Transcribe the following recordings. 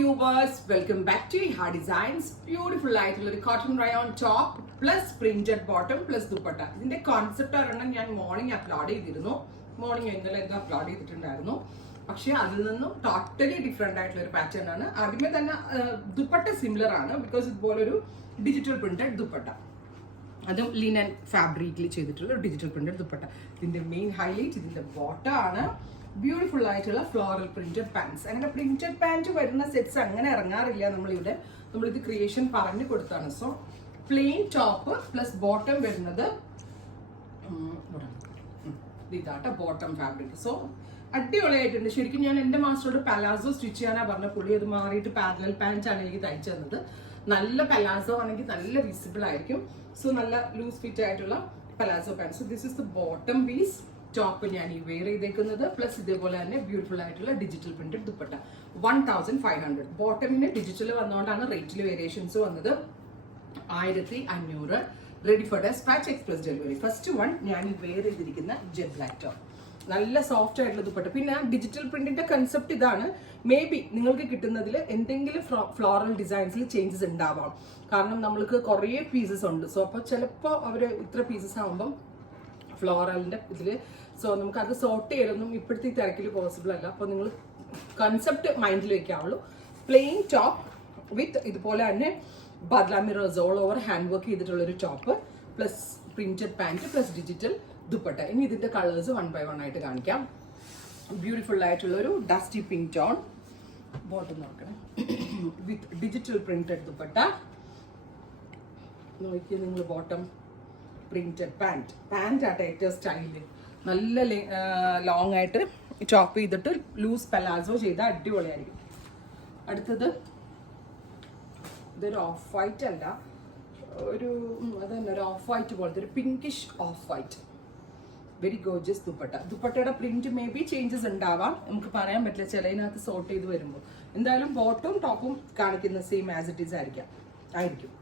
viewers, welcome back to Iha Designs. Beautiful ആയിട്ടുള്ള ഒരു cotton rayon top plus printed bottom plus dupatta. ഇതിന്റെ concept ഒരെണ്ണം ഞാൻ മോർണിംഗ് അപ്ലോഡ് ചെയ്തിരുന്നു. മോർണിംഗ് ഇന്നലെ എന്തോ അപ്ലോഡ് ചെയ്തിട്ടുണ്ടായിരുന്നു. പക്ഷെ അതിൽ നിന്നും ടോട്ടലി ഡിഫറെന്റ് ആയിട്ടുള്ള ഒരു പാറ്റേൺ ആണ്. ആദ്യമേ തന്നെ ദുപ്പട്ട സിമിലർ ആണ്, ബിക്കോസ് ഇതുപോലൊരു ഡിജിറ്റൽ പ്രിന്റഡ് ദുപ്പട്ട, അതും ലിനൻ ഫാബ്രിക്കിൽ ചെയ്തിട്ടുള്ള ഒരു ഡിജിറ്റൽ പ്രിന്റഡ് ദുപ്പട്ട. ഇതിന്റെ മെയിൻ ഹൈലൈറ്റ് ഇതിന്റെ ബോട്ടം ആണ്. ബ്യൂട്ടിഫുൾ ആയിട്ടുള്ള ഫ്ലോറൽ പ്രിന്റഡ് പാൻസ്. അങ്ങനെ പ്രിന്റഡ് പാൻറ് വരുന്ന സെറ്റ്സ് അങ്ങനെ ഇറങ്ങാറില്ല നമ്മളിത് ക്രിയേഷൻ പറഞ്ഞു കൊടുത്താണ്. So plain top plus bottom വരുന്നത് ഇതാട്ട ബോട്ടം ഫാബ്രിക്. സോ അടിപൊളിയായിട്ടുണ്ട്. ശരിക്കും ഞാൻ എൻ്റെ മാസ്റ്ററോട് പലാസോ സ്റ്റിച്ച് ചെയ്യാനാ പറഞ്ഞ, പുള്ളി അത് മാറിയിട്ട് പാരലൽ പാൻറ് ആണ് എനിക്ക് തയ്ച്ചു തന്നത്. നല്ല പലാസോ ആണെങ്കിൽ നല്ല വിസിബിൾ ആയിരിക്കും. സോ നല്ല ലൂസ് ഫിറ്റ് ആയിട്ടുള്ള palazzo pant. So this is the bottom piece. Top ഞാൻ ഈ വെയർ ചെയ്തേക്കുന്നത് പ്ലസ് ഇതേപോലെ തന്നെ ബ്യൂട്ടിഫുൾ ആയിട്ടുള്ള ഡിജിറ്റൽ പ്രിന്റഡ് ദുപ്പട്ട 1500. ബോട്ടമിന് ഡിജിറ്റൽ വന്നുകൊണ്ടാണ് റേറ്റിൽ വേരിയേഷൻസ് വന്നത്. 1500. Ready for despatch express delivery. First one ഞാൻ ഈ വെയർ ചെയ്തിരിക്കുന്ന ജെറ്റ് ബ്ലാക്ക് ടോപ്പ്. നല്ല സോഫ്റ്റ് ആയിട്ടുള്ള ദുപ്പട്ട. പിന്നെ ഡിജിറ്റൽ പ്രിന്റിന്റെ കൺസെപ്റ്റ് ഇതാണ്. മേ ബി നിങ്ങൾക്ക് കിട്ടുന്നതിൽ എന്തെങ്കിലും ഫ്ലോറൽ ഡിസൈൻസിൽ ചേഞ്ചസ് ഉണ്ടാവാം. കാരണം നമ്മൾക്ക് കുറേ പീസസ് ഉണ്ട്. സോ അപ്പോൾ ചിലപ്പോൾ അവർ ഇത്ര പീസസ് ആകുമ്പം ഫ്ലോറലിന്റെ ഇതില് സോ നമുക്ക് അത് സോർട്ട് ചെയ്യലൊന്നും ഇപ്പോഴത്തെ ഈ തിരക്കിൽ പോസിബിൾ അല്ല. അപ്പോൾ നിങ്ങൾ കൺസെപ്റ്റ് മൈൻഡിൽ വെക്കാവുള്ളൂ. പ്ലെയിൻ ടോപ്പ് വിത്ത് ഇതുപോലെ തന്നെ badla mirrors all over hand work ചെയ്തിട്ടുള്ളൊരു top plus printed pant plus digital dupatta. ഇനി ഇതിന്റെ കളേഴ്സ് 1 by 1 ആയിട്ട് കാണിക്കാം. ബ്യൂട്ടിഫുൾ ആയിട്ടുള്ളൊരു ഡസ്റ്റി പിങ്ക് ടോൺ ബോട്ടം നോക്കണം വിത്ത് ഡിജിറ്റൽ പ്രിന്റഡ് ദുപ്പട്ട. നോക്കിയാൽ നിങ്ങൾ ബോട്ടം പ്രിന്റഡ് പാൻറ് ആട്ടെ ഏറ്റവും സ്റ്റൈല്. നല്ല ലോങ് ആയിട്ട് ചോപ്പ് ചെയ്തിട്ട് ലൂസ് പലാസോ ചെയ്താൽ അടിപൊളിയായിരിക്കും. അടുത്തത് ഇതൊരു ഓഫ് വൈറ്റ് അല്ല, ഒരു അതന്നെ ഒരു ഓഫ് വൈറ്റ് പോലത്തെ ഒരു pinkish off white. Very gorgeous dupatta. ദുപ്പട്ടയുടെ പ്രിന്റ് മേ ബി ചേഞ്ചസ് ഉണ്ടാവാം, നമുക്ക് പറയാൻ പറ്റില്ല ചിലതിനകത്ത് സോർട്ട് ചെയ്ത് വരുമ്പോൾ. എന്തായാലും ബോട്ടവും ടോപ്പും കാണിക്കുന്ന സെയിം ആസ് ഇറ്റ് ഈസ് ആയിരിക്കും.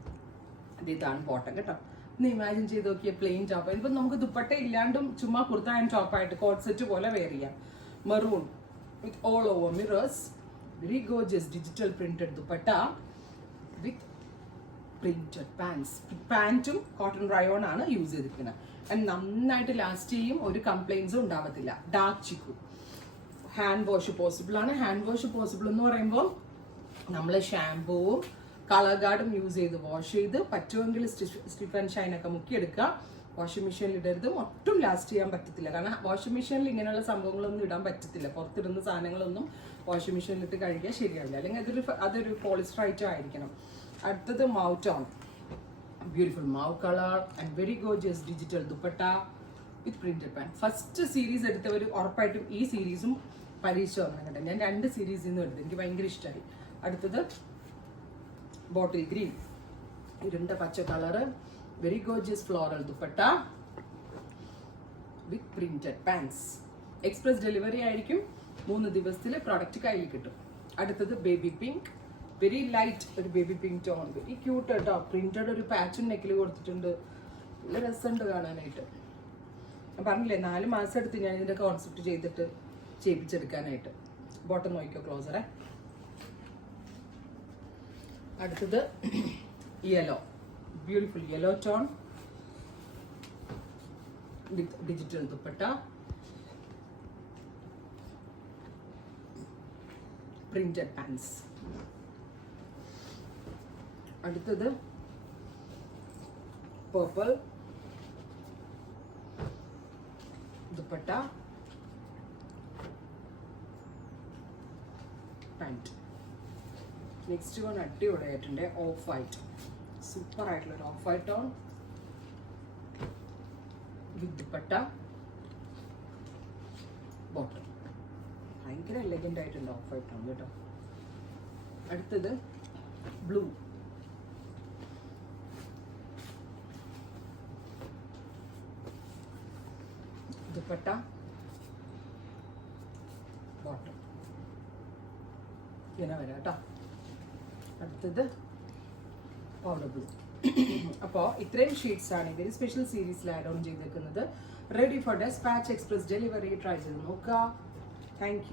ഇതാണ് ബോട്ടം കേട്ടോ. ഒന്ന് ഇമാജിൻ ചെയ്ത് നോക്കിയ പ്ലെയിൻ ടോപ്പ്. ഇപ്പം നമുക്ക് ദുപ്പട്ട ഇല്ലാണ്ടും ചുമ്മാ കുർത്ത ആൻഡ് ടോപ്പായിട്ട് കോട്ട് സെറ്റ് പോലെ വെയർ ചെയ്യാം. Maroon with all over mirrors. Very gorgeous digital printed dupatta with printed pants. പാൻറ്റും കോട്ടൺ റയോൺ ആണ് യൂസ് ചെയ്തിരിക്കുന്നത്. ആൻഡ് നന്നായിട്ട് ലാസ്റ്റ് ചെയ്യും, ഒരു കംപ്ലൈൻസും ഉണ്ടാവത്തില്ല. Dark chikoo. Hand wash possible ആണ്. ഹാൻഡ് വാഷ് പോസിബിൾ എന്ന് പറയുമ്പോൾ നമ്മൾ ഷാംപൂവും കളർ ഗാർഡും യൂസ് ചെയ്ത് വാഷ് ചെയ്ത് പറ്റുമെങ്കിൽ സ്റ്റിഫ് ആൻഡ് ഷൈൻ ഒക്കെ മുക്കിയെടുക്കുക. വാഷിംഗ് മെഷീനിൽ ഇടരുത്, ഒട്ടും ലാസ്റ്റ് ചെയ്യാൻ പറ്റത്തില്ല. കാരണം വാഷിംഗ് മെഷീനിൽ ഇങ്ങനെയുള്ള സംഭവങ്ങളൊന്നും ഇടാൻ പറ്റത്തില്ല. പുറത്തിടുന്ന സാധനങ്ങളൊന്നും വാഷിംഗ് മെഷീനിലിട്ട് കഴുകിയാൽ ശരിയാവില്ല. അല്ലെങ്കിൽ അതൊരു പോളിസ്റ്റർ ഐറ്റം ആയിരിക്കണം. അടുത്തത് മൗത്ത് ഓൺ. Beautiful mauve colour and very gorgeous digital dupatta with printed pant. First series എടുത്തവർ ഉറപ്പായിട്ടും ഈ സീരീസും പരീക്ഷിച്ച് വന്നു കേട്ടോ. ഞാൻ 2 സീരീസിൽ നിന്നും എടുത്തു, എനിക്ക് ഭയങ്കര ഇഷ്ടമായി. അടുത്തത് ബോട്ടിൽ ഗ്രീൻ, ഇരുണ്ട പച്ച colour. Very gorgeous floral dupatta with printed pants. Express delivery ആയിരിക്കും. 3 ദിവസത്തിൽ പ്രോഡക്റ്റ് കയ്യിൽ കിട്ടും. അടുത്തത് ബേബി പിങ്ക്. വെരി ലൈറ്റ് ഒരു baby pink tone. Very cute കേട്ടോ. പ്രിന്റഡ് ഒരു പാച്ചും നെക്കിൽ കൊടുത്തിട്ടുണ്ട്. നല്ല രസമുണ്ട് കാണാനായിട്ട്. ഞാൻ പറഞ്ഞില്ലേ 4 മാസം എടുത്ത് ഞാൻ ഇതിന്റെ കോൺസെപ്റ്റ് ചെയ്തിട്ട് ചെയ്യിപ്പിച്ചെടുക്കാനായിട്ട്. ബോട്ടം നോക്കിക്കോ ക്ലോസറെ. അടുത്തത് yellow. Beautiful yellow tone with digital dupatta printed pants. അടുത്തത് purple dupatta pant. Next one അടിപൊളിയായിട്ടുണ്ട്. ഓഫ് വൈറ്റ്, സൂപ്പർ ആയിട്ടുള്ള ഒരു off white tone with dupatta bottom. ഭയങ്കര എലഗന്റ് ആയിട്ടുണ്ട് ഓഫ് വൈറ്റ് ടോൺ കേട്ടോ. അടുത്തത് ബ്ലൂ. ദുപ്പട്ട ബോട്ടം ഇങ്ങനെ വരാം കേട്ടോ. അടുത്തത് പൗഡർ ബ്ലൂ. അപ്പോൾ ഇത്രയും ഷീറ്റ്സ് ആണ് ഇവർ സ്പെഷ്യൽ സീരീസിൽ ആഡ് ഓൺ ചെയ്തേക്കുന്നത്. Ready for despatch express delivery. Try ചെയ്ത് നോക്കുക. Thank U.